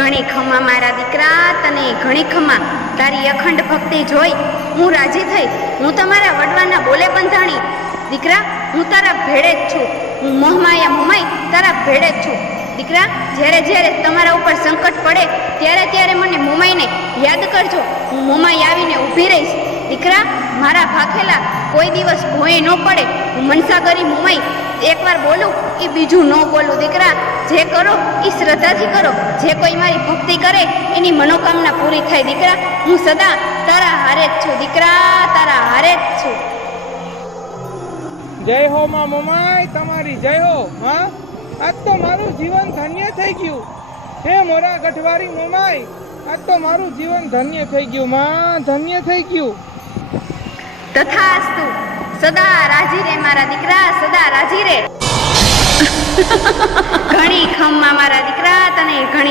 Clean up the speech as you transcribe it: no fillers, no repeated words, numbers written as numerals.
ઘણી ખમા મારા દીકરા, તને ઘણી ખમા. તારી અખંડ ભક્તિ જોઈ હું રાજી થઈ. હું તમારા વડવાના બોલે બંધાણી. દીકરા, હું તારા ભેળે જ છું. હું મોહમાયા મોમાઈ તારા ભેળે જ છું. દીકરા, જ્યારે જ્યારે તમારા ઉપર સંકટ પડે ત્યારે ત્યારે મને મોમાઈને યાદ કરજો. હું મોમાઈ આવીને ઊભી રહીશ. દીકરા, મારા ભાખેલા કોઈ દિવસ ભોંય ન પડે. હું મનસાગરી મોમાઈ એકવાર બોલું એ બીજું ન બોલું. દીકરા, જે કરો એ શ્રદ્ધાથી કરો. જે કોઈ મારી ભક્તિ કરે એની મનોકામના પૂરી થાય. દીકરા, હું સદા તારા હારે જ છું. દીકરા, તારા હારે જ છું. જય હો માં મોમાઈ, તમારી જય હો. હા, આજ તો મારું જીવન ધન્ય થઈ ગયું. હે મોરા ગઢવારી મોમાઈ, આજ તો મારું જીવન ધન્ય થઈ ગયું. માં, ધન્ય થઈ ગયું. તથાસ્તુ. સદા રાજી રે મારા દીકરા, સદા રાજી રે. ઘણી ખમમાં મારા દીકરા, તને ઘણી